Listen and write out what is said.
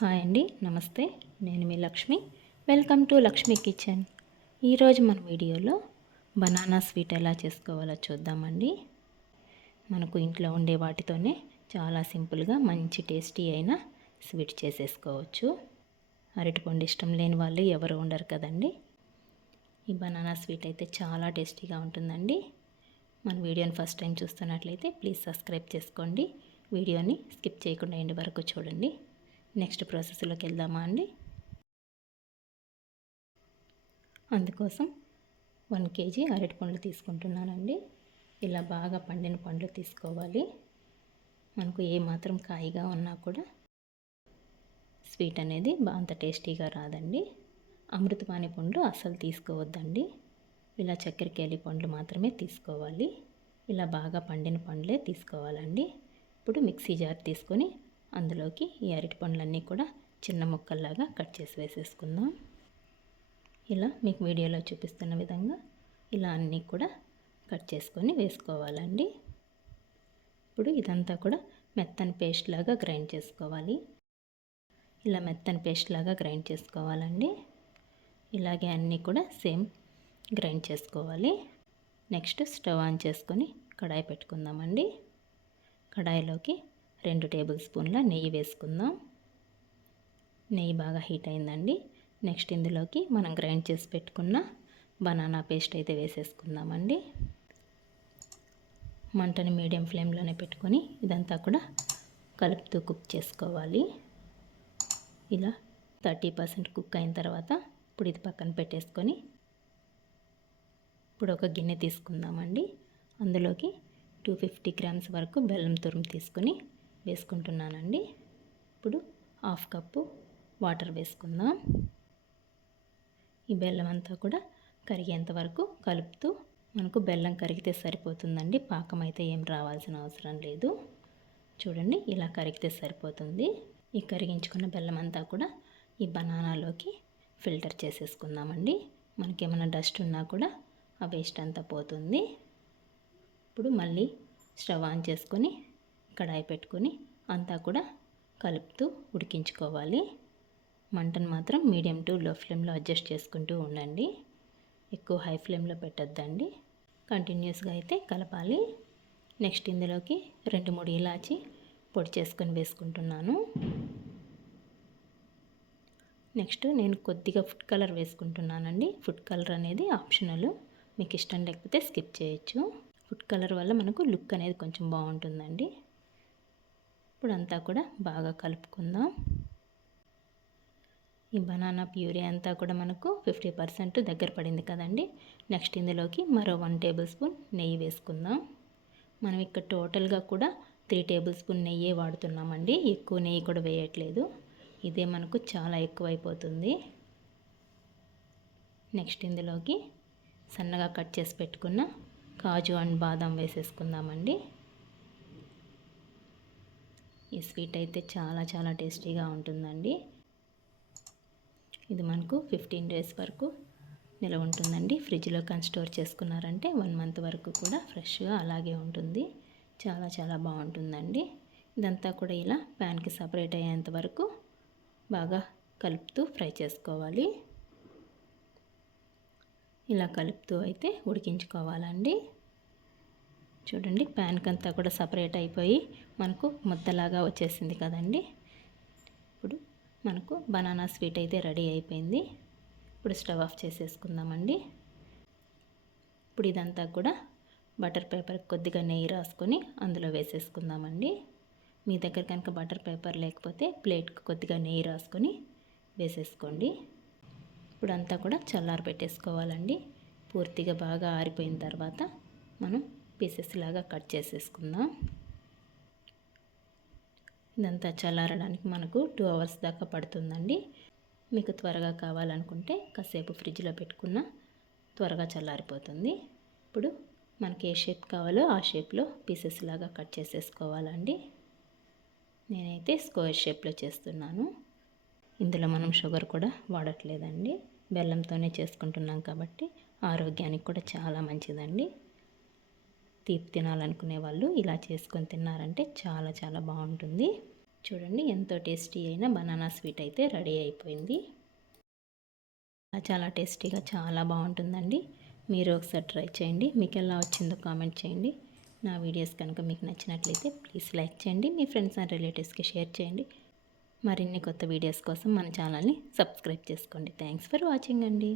Hi అండి, నమస్తే. నేను మీ Lakshmi. Welcome to Lakshmi kitchen. ఈరోజు మన వీడియోలో బనానా స్వీట్ ఎలా చేసుకోవాలో చూద్దామండి. మనకు ఇంట్లో ఉండే వాటితోనే చాలా సింపుల్గా మంచి టేస్టీ అయిన స్వీట్ చేసేసుకోవచ్చు. అరటిపండు ఇష్టం లేని వాళ్ళు ఎవరు ఉండరు కదండి. ఈ బనానా స్వీట్ అయితే చాలా టేస్టీగా ఉంటుందండి. మన వీడియోని ఫస్ట్ టైం చూస్తున్నట్లయితే ప్లీజ్ సబ్స్క్రైబ్ చేసుకోండి. వీడియోని స్కిప్ చేయకుండా ఎండ్ వరకు చూడండి. నెక్స్ట్ ప్రాసెస్లోకి వెళ్దామా అండి. అందుకోసం 1 kg అరటి పండ్లు తీసుకుంటున్నానండి. ఇలా బాగా పండిన పండ్లు తీసుకోవాలి. మనకు ఏమాత్రం కాయగా ఉన్నా కూడా స్వీట్ అనేది అంత టేస్టీగా రాదండి. అమృతపాణి పండు అస్సలు తీసుకోవద్దండి. ఇలా చక్కెరకేళి పండ్లు మాత్రమే తీసుకోవాలి. ఇలా బాగా పండిన పండ్లే తీసుకోవాలండి. ఇప్పుడు మిక్సీ జార్ తీసుకొని అందులోకి ఈ అరటి పండ్లన్నీ కూడా చిన్న ముక్కల్లాగా కట్ చేసి వేసేసుకుందాం. ఇలా మీకు వీడియోలో చూపిస్తున్న విధంగా ఇలా అన్నీ కూడా కట్ చేసుకొని వేసుకోవాలండి. ఇప్పుడు ఇదంతా కూడా మెత్తని పేస్ట్ లాగా గ్రైండ్ చేసుకోవాలి. ఇలా మెత్తని పేస్ట్ లాగా గ్రైండ్ చేసుకోవాలండి. ఇలాగే అన్నీ కూడా సేమ్ గ్రైండ్ చేసుకోవాలి. నెక్స్ట్ స్టవ్ ఆన్ చేసుకొని కడాయి పెట్టుకుందామండి. కడాయిలోకి 2 టేబుల్ స్పూన్ల నెయ్యి వేసుకుందాం. నెయ్యి బాగా హీట్ అయిందండి. నెక్స్ట్ ఇందులోకి మనం గ్రైండ్ చేసి పెట్టుకున్న బనానా పేస్ట్ అయితే వేసేసుకుందామండి. మంటని మీడియం ఫ్లేమ్లోనే పెట్టుకొని ఇదంతా కూడా కలుపుతూ కుక్ చేసుకోవాలి. ఇలా 30% కుక్ అయిన తర్వాత ఇప్పుడు ఇది పక్కన పెట్టేసుకొని ఇప్పుడు ఒక గిన్నె తీసుకుందామండి. అందులోకి 250 గ్రామ్స్ వరకు బెల్లం తురుము తీసుకొని వేసుకుంటున్నానండి. ఇప్పుడు 1/2 కప్పు వాటర్ వేసుకుందాం. ఈ బెల్లం అంతా కూడా కరిగేంత వరకు కలుపుతూ మనకు బెల్లం కరిగితే సరిపోతుందండి. పాకం అయితే ఏం రావాల్సిన అవసరం లేదు. చూడండి, ఇలా కరిగితే సరిపోతుంది. ఈ కరిగించుకున్న బెల్లం అంతా కూడా ఈ బనానాలోకి ఫిల్టర్ చేసేసుకుందామండి. మనకేమైనా డస్ట్ ఉన్నా కూడా ఆ వేస్ట్ అంతా పోతుంది. ఇప్పుడు మళ్ళీ స్టవ్ ఆన్ చేసుకొని కడాయి పెట్టుకొని అంతా కూడా కలుపుతూ ఉడికించుకోవాలి. మంటను మాత్రం మీడియం టు లో ఫ్లేమ్లో అడ్జస్ట్ చేసుకుంటూ ఉండండి. ఎక్కువ హై ఫ్లేమ్లో పెట్టొద్దండి. కంటిన్యూస్గా అయితే కలపాలి. నెక్స్ట్ ఇందులోకి 2-3 ఇలాచి పొడి చేసుకొని వేసుకుంటున్నాను. నెక్స్ట్ నేను కొద్దిగా ఫుడ్ కలర్ వేసుకుంటున్నానండి. ఫుడ్ కలర్ అనేది ఆప్షనల్, మీకు ఇష్టం లేకపోతే స్కిప్ చేయొచ్చు. ఫుడ్ కలర్ వల్ల మనకు లుక్ అనేది కొంచెం బాగుంటుందండి. ఇప్పుడు అంతా కూడా బాగా కలుపుకుందాం. ఈ బనానా ప్యూరీ అంతా కూడా మనకు 50% దగ్గర పడింది కదండి. నెక్స్ట్ ఇందులోకి మరో 1 టేబుల్ స్పూన్ నెయ్యి వేసుకుందాం. మనం ఇక్కడ టోటల్గా కూడా 3 టేబుల్ స్పూన్ నెయ్యే వాడుతున్నామండి. ఎక్కువ నెయ్యి కూడా వేయట్లేదు. ఇదే మనకు చాలా ఎక్కువ అయిపోతుంది. నెక్స్ట్ ఇందులోకి సన్నగా కట్ చేసి పెట్టుకున్న కాజు అండ్ బాదం వేసేసుకుందామండి. ఈ స్వీట్ అయితే చాలా చాలా టేస్టీగా ఉంటుందండి. ఇది మనకు 15 డేస్ వరకు నిల్వ ఉంటుందండి. ఫ్రిడ్జ్లో స్టోర్ చేసుకున్నారంటే 1 మంత్ వరకు కూడా ఫ్రెష్గా అలాగే ఉంటుంది. చాలా చాలా బాగుంటుందండి. ఇదంతా కూడా ఇలా ప్యాన్కి సపరేట్ అయ్యేంత వరకు బాగా కలుపుతూ ఫ్రై చేసుకోవాలి. ఇలా కలుపుతూ అయితే ఉడికించుకోవాలండి. చూడండి, ప్యాన్కి అంతా కూడా సపరేట్ అయిపోయి మనకు ముద్దలాగా వచ్చేసింది కదండి. ఇప్పుడు మనకు బనానా స్వీట్ అయితే రెడీ అయిపోయింది. ఇప్పుడు స్టవ్ ఆఫ్ చేసేసుకుందామండి. ఇప్పుడు ఇదంతా కూడా బటర్ పేపర్ కొద్దిగా నెయ్యి రాసుకొని అందులో వేసేసుకుందామండి. మీ దగ్గర కనుక బటర్ పేపర్ లేకపోతే ప్లేట్కి కొద్దిగా నెయ్యి రాసుకొని వేసేసుకోండి. ఇప్పుడు అంతా కూడా చల్లారి పెట్టేసుకోవాలండి. పూర్తిగా బాగా ఆరిపోయిన తర్వాత మనం పీసెస్ లాగా కట్ చేసేసుకుందాం. ఇదంతా చల్లారడానికి మనకు 2 అవర్స్ దాకా పడుతుందండి. మీకు త్వరగా కావాలనుకుంటే కాసేపు ఫ్రిడ్జ్లో పెట్టుకున్న త్వరగా చల్లారిపోతుంది. ఇప్పుడు మనకి ఏ షేప్ కావాలో ఆ షేప్లో పీసెస్ లాగా కట్ చేసేసుకోవాలండి. నేనైతే స్క్వేర్ షేప్లో చేస్తున్నాను. ఇందులో మనం షుగర్ కూడా వాడట్లేదండి. బెల్లంతోనే చేసుకుంటున్నాం కాబట్టి ఆరోగ్యానికి కూడా చాలా మంచిదండి. తీపి తినాలనుకునే వాళ్ళు ఇలా చేసుకొని తిన్నారంటే చాలా చాలా బాగుంటుంది. చూడండి ఎంతో టేస్టీ అయిన బనానా స్వీట్ అయితే రెడీ అయిపోయింది. చాలా టేస్టీగా చాలా బాగుంటుందండి. మీరు ఒకసారి ట్రై చేయండి. మీకు ఎలా వచ్చిందో కామెంట్ చేయండి. నా వీడియోస్ కనుక మీకు నచ్చినట్లయితే ప్లీజ్ లైక్ చేయండి. మీ ఫ్రెండ్స్ అండ్ రిలేటివ్స్కి షేర్ చేయండి. మరిన్ని కొత్త వీడియోస్ కోసం మన ఛానల్ని సబ్స్క్రైబ్ చేసుకోండి. థ్యాంక్స్ ఫర్ వాచింగ్ అండి.